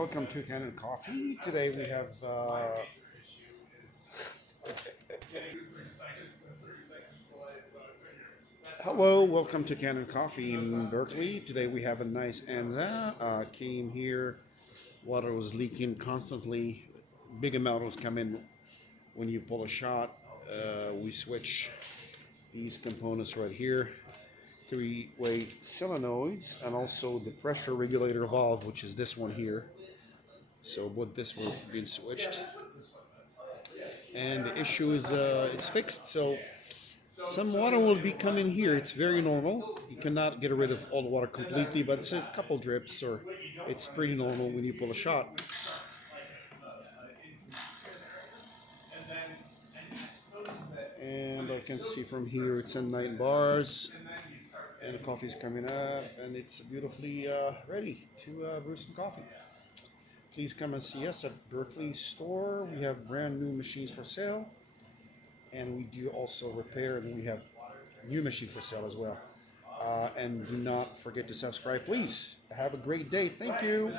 welcome to Kanen Coffee. Today we have hello, welcome to Kanen Coffee in Berkeley. Today we have a nice Anza. Came here, water was leaking constantly. Big amount was coming when you pull a shot. We switch these components right here, three-way solenoids, and also the pressure regulator valve, which is this one here. So both this one being switched, and the issue is it's fixed. So some water will be coming here. It's very normal. You cannot get rid of all the water completely, but it's a couple drips, or it's pretty normal when you pull a shot. And I can see from here it's in 9 bars, and the coffee's coming up, and it's beautifully ready to brew some coffee. Please come and see us at Berkeley store. We have brand new machines for sale, and we do also repair, and we have new machine for sale as well. And do not forget to subscribe, please. Have a great day. Thank you.